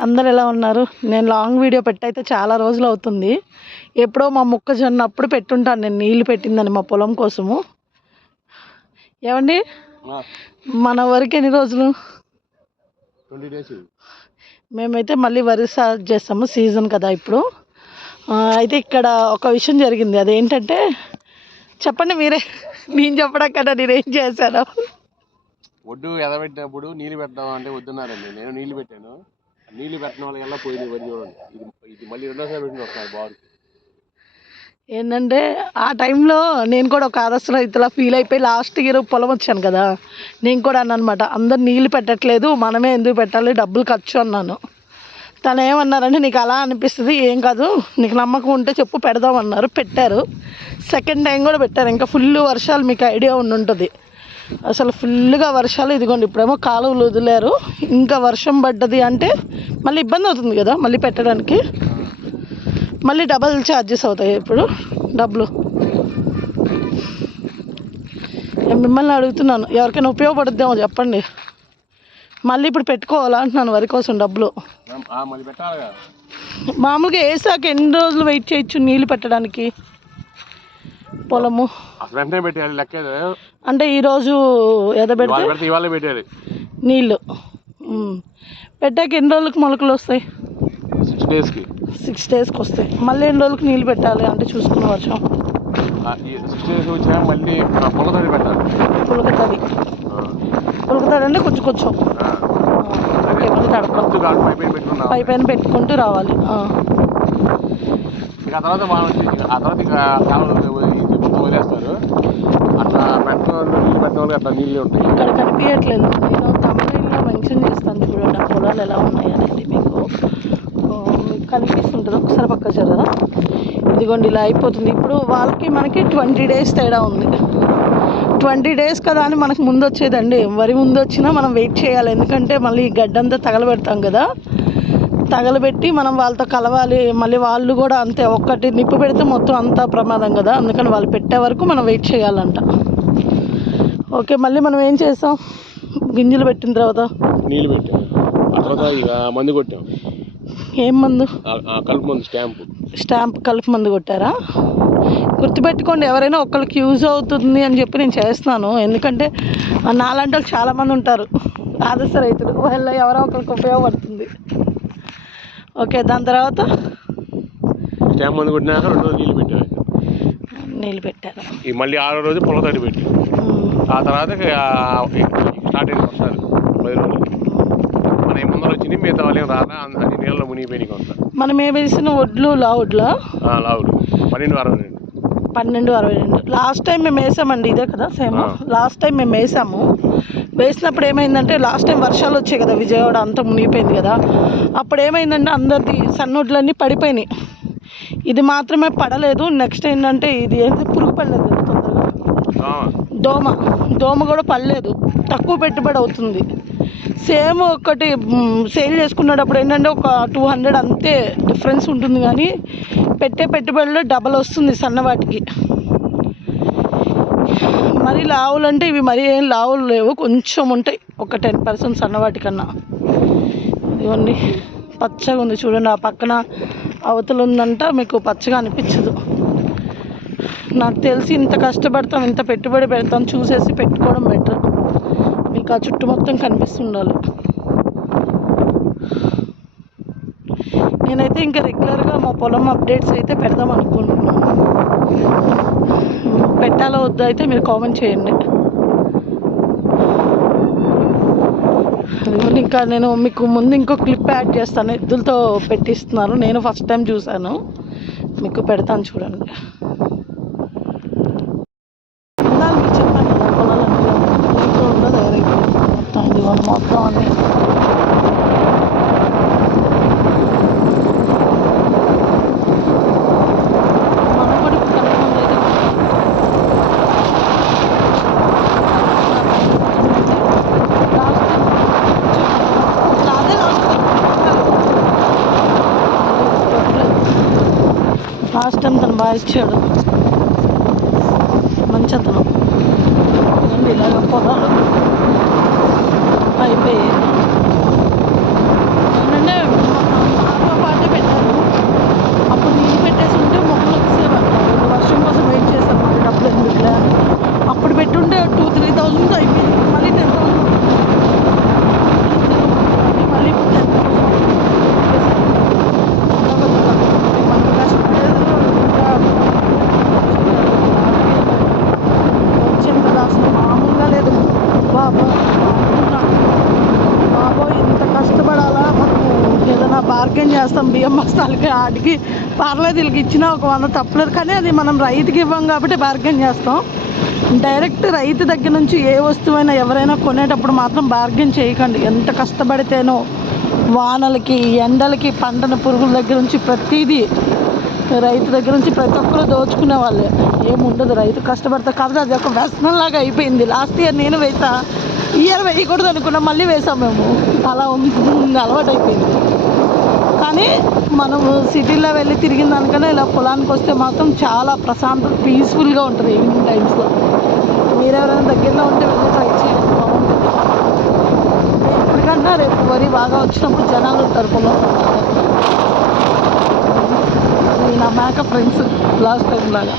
అందరు ఎలా ఉన్నారు? నేను లాంగ్ వీడియో పెట్టయితే చాలా రోజులు అవుతుంది. ఎప్పుడో మా మొక్కజొన్న అప్పుడు పెట్టుంటాను నేను నీళ్ళు పెట్టిందని మా పొలం కోసము. ఏమండి? మన వరకు ఎన్ని రోజులు? మేమైతే మళ్ళీ వరి స్టార్ట్ చేస్తాము సీజన్ కదా ఇప్పుడు. అయితే ఇక్కడ ఒక విషయం జరిగింది. అదేంటంటే చెప్పండి మీరే. నేను చెప్పడం కదా నేనేం చేశాను? ఒడ్డు ఎదబెట్టినప్పుడు నీళ్ళు పెడదాం అంటే వద్దున్నారండి. నేను నీళ్ళు పెట్టాను. నీళ్ళు పెట్టిన వాళ్ళకి ఎలా పోయింది ఇవన్నీ చూడండి. ఇది ఇది మళ్ళీ రెండోసారి పెట్టిన ఒకసారి ఏంటంటే ఆ టైంలో నేను కూడా ఒక ఆదర్శ రైతులా ఫీల్ అయిపోయి లాస్ట్ ఇయర్ పొలం వచ్చాను కదా నేను కూడా అన్నమాట అనమాట అందరు నీళ్ళు పెట్టట్లేదు మనమే ఎందుకు పెట్టాలి డబ్బులు ఖర్చు అన్నాను. తను ఏమన్నారంటే నీకు అలా అనిపిస్తుంది ఏం కాదు నీకు నమ్మకం ఉంటే చెప్పు పెడదాం అన్నారు పెట్టారు. సెకండ్ టైం కూడా పెట్టారు ఇంకా ఫుల్ వర్షాలు మీకు ఐడియా ఉండి ఉంటుంది అసలు ఫుల్గా వర్షాలు ఇదిగోండి ఇప్పుడేమో కాలువలు వదిలేరు. ఇంకా వర్షం పడ్డది అంటే మళ్ళీ ఇబ్బంది అవుతుంది కదా మళ్ళీ పెట్టడానికి. మళ్ళీ డబల్ ఛార్జెస్ అవుతాయి ఇప్పుడు డబ్బులు. నేను మిమ్మల్ని అడుగుతున్నాను ఎవరికైనా ఉపయోగపడుద్దేమో చెప్పండి. మళ్ళీ ఇప్పుడు పెట్టుకోవాలా అంటున్నాను వరి కోసం డబ్బులు. మామూలుగా వేసాక ఎన్ని రోజులు వెయిట్ చేయొచ్చు నీళ్ళు పెట్టడానికి? పొలము. అసలు వెంటనే పెట్టాలి లెక్క. అంటే ఈరోజు ఇవాళ పెడితే ఇవాళ పెట్టాలి నీళ్ళు. పెట్టాక ఎన్ని రోజులకు మొలకలు వస్తాయి? సిక్స్ డేస్కి సిక్స్ డేస్కి వస్తాయి. మళ్ళీ ఎన్ని రోజులకు నీళ్ళు పెట్టాలి అంటే చూసుకున్న వర్షం. సిక్స్ డేస్ వచ్చినా మళ్ళీ పెట్టాలి. పులకతది ఆ, పులకతది అంటే కొంచెం కొంచెం. పై పైన పెట్టుకుంటూ రావాలి. ఆ. తర్వాత వచ్చింది ఆ తర్వాత వదిలేస్తారు. అట్లా పెట్టిన వాళ్ళు నీళ్ళు పెట్టిన వాళ్ళకి అట్లా నీళ్ళు ఉంటాయి. ఇక్కడ కనిపించట్లేదు. నేను తమిళలో మెన్షన్ చేస్తాను చూడండి ఆ పొలాలు ఎలా ఉన్నాయి అనేది మీకు. మీకు కనిపిస్తుంటుంది. ఒకసారి పక్క జరగదా? ఇదిగోండి ఇలా అయిపోతుంది. ఇప్పుడు వాళ్ళకి మనకి ట్వంటీ డేస్ తేడా ఉంది. ట్వంటీ డేస్ కదా అని మనకు ముందు వచ్చేదండి. వరి ముందు వచ్చినా మనం వెయిట్ చేయాలి. ఎందుకంటే మళ్ళీ గడ్డంతా తగలబెడతాం కదా. తగలబెట్టి మనం వాళ్ళతో కలవాలి. మళ్ళీ వాళ్ళు కూడా అంతే ఒక్కటి నిప్పు పెడితే మొత్తం అంతా ప్రమాదం కదా. అందుకని వాళ్ళు పెట్టే వరకు మనం వెయిట్ చేయాలంట. ఓకే మళ్ళీ మనం ఏం చేస్తాం? గింజలు పెట్టిన తర్వాత? నీళ్ళు పెట్టాం. ఆ తర్వాత ఇక మందు కొట్టాం. ఏం మందు? కలుపు మందు స్టాంపు. స్టాంప్ కలిపి మందు కొట్టారా? గుర్తుపెట్టుకోండి ఎవరైనా ఒకరికి యూజ్ అవుతుంది అని చెప్పి నేను చేస్తున్నాను. ఎందుకంటే నాలాంటి వాళ్ళు చాలామంది ఉంటారు. ఆదర్శ రైతులు. వాళ్ళ ఎవరో ఒకరికి ఉపయోగపడుతుంది. ఓకే దాని తర్వాత? స్టాంప్ మందు కొట్టినాక రెండు రోజులు నీళ్ళు పెట్టాం నీళ్ళు పెట్టారు. ఈ మళ్ళీ ఆరో రోజు పొలతోటి పెట్టి. ఉమ్. ఆ తర్వాత స్టార్ట్ అయిన వర్షాలు పది రోజులు. మన ఈ ముందర వచ్చింది మిగతా వాళ్ళు ఏం రాలా అన్ని నీళ్ళలో మునిగిపోయినాయి కొంత. మనం ఏ వేసిన వడ్లు లావుడ్లా ఆ, లావులు పన్నెండు అరవై రెండు. పన్నెండు అరవై రెండు. లాస్ట్ టైం మేము వేసామండి ఇదే కదా సేమ్. లాస్ట్ టైం మేము వేసాము. వేసినప్పుడు ఏమైందంటే లాస్ట్ టైం వర్షాలు వచ్చాయి కదా విజయవాడ అంతా మునిగిపోయింది కదా. అప్పుడు ఏమైందంటే అందరిది సన్నోడ్లన్నీ పడిపోయినాయి. ఇది మాత్రమే పడలేదు. నెక్స్ట్ ఏంటంటే ఇది ఏంటి పురుగు పడలేదు తొందరగా. దోమ. దోమ కూడా పడలేదు. తక్కువ పెట్టుబడి అవుతుంది. సేమ్ ఒకటి సేల్ చేసుకునేటప్పుడు ఏంటంటే ఒక టూ హండ్రెడ్ అంతే డిఫరెన్స్ ఉంటుంది. కానీ పెట్టే పెట్టుబడిలో డబల్ వస్తుంది సన్నవాటికి. మరి లావులు అంటే ఇవి మరి ఏం లావులు లేవు. కొంచెం ఉంటాయి. ఒక టెన్ పర్సెంట్ సన్నవాటి కన్నా. ఇదిగోండి. పచ్చగా ఉంది చూడండి. ఆ పక్కన అవతల ఉందంట. మీకు పచ్చగా అనిపించదు. నాకు తెలిసి ఇంత కష్టపడతాం ఇంత పెట్టుబడి పెడతాం చూసేసి పెట్టుకోవడం బెటర్. మీకు ఆ చుట్టు మొత్తం కనిపిస్తుండాలి. నేనైతే ఇంకా రెగ్యులర్గా మా పొలం అప్డేట్స్ అయితే పెడదాం అనుకుంటున్నాను. పెట్టాలో వద్దు అయితే మీరు కామెంట్ చేయండి. ఇంకా నేను మీకు ముందు ఇంకో క్లిప్ యాడ్ చేస్తాను. ఎద్దులతో పెట్టిస్తున్నారు. నేను ఫస్ట్ టైం చూశాను. మీకు పెడతాను చూడండి. ఇందాక మీకు చెప్పాను మొత్తం ఇదిగోండి మొత్తం మనం కూడా ఇప్పుడు కనుక ముందు అయితే లాస్ట్ టైం తను బాగా ఇచ్చాడు. మంచి అతను. ఇలాగ పొలాలు అయిపోయి బాబోయ్ ఇంత కష్టపడాలా? మనము ఏదైనా బార్గెన్ చేస్తాం బియ్యం బస్తాలకి ఆడికి. పర్లేదు వీళ్ళకి ఇచ్చినా ఒక వంద తప్పలేదు కానీ అది మనం రైతుకి ఇవ్వం కాబట్టి బార్గెన్ చేస్తాం. డైరెక్ట్ రైతు దగ్గర నుంచి ఏ వస్తువైనా ఎవరైనా కొనేటప్పుడు మాత్రం బార్గెన్ చేయకండి. ఎంత కష్టపడితేనో వానలకి ఎండలకి పంటను పురుగుల దగ్గర నుంచి ప్రతిదీ రైతు దగ్గర నుంచి ప్రతి ఒక్కరు దోచుకునే వాళ్ళే. ఏముండదు రైతు కష్టపడతా కాదు అది ఒక వ్యసనం లాగా అయిపోయింది. లాస్ట్ ఇయర్ నేను వేసా ఈ ఇయర్ వేయకూడదు అనుకున్నా మళ్ళీ వేసాం మేము. అలా ఉంది అలవాటు అయిపోయింది కానీ మనము సిటీలో వెళ్ళి తిరిగిన దానికన్నా ఇలా పొలానికి వస్తే మాత్రం చాలా ప్రశాంత పీస్ఫుల్గా ఉంటుంది ఈవినింగ్ టైమ్స్లో. మీరెవరైనా దగ్గరలో ఉంటే వెళ్ళి ట్రై చేయండి బాగుంటుంది. ఇప్పటికన్నా రేపు వరి బాగా వచ్చినప్పుడు జనాలు ఉంటారు నా మేక ఫ్రెండ్స్ లాస్ట్ టైం లాగా.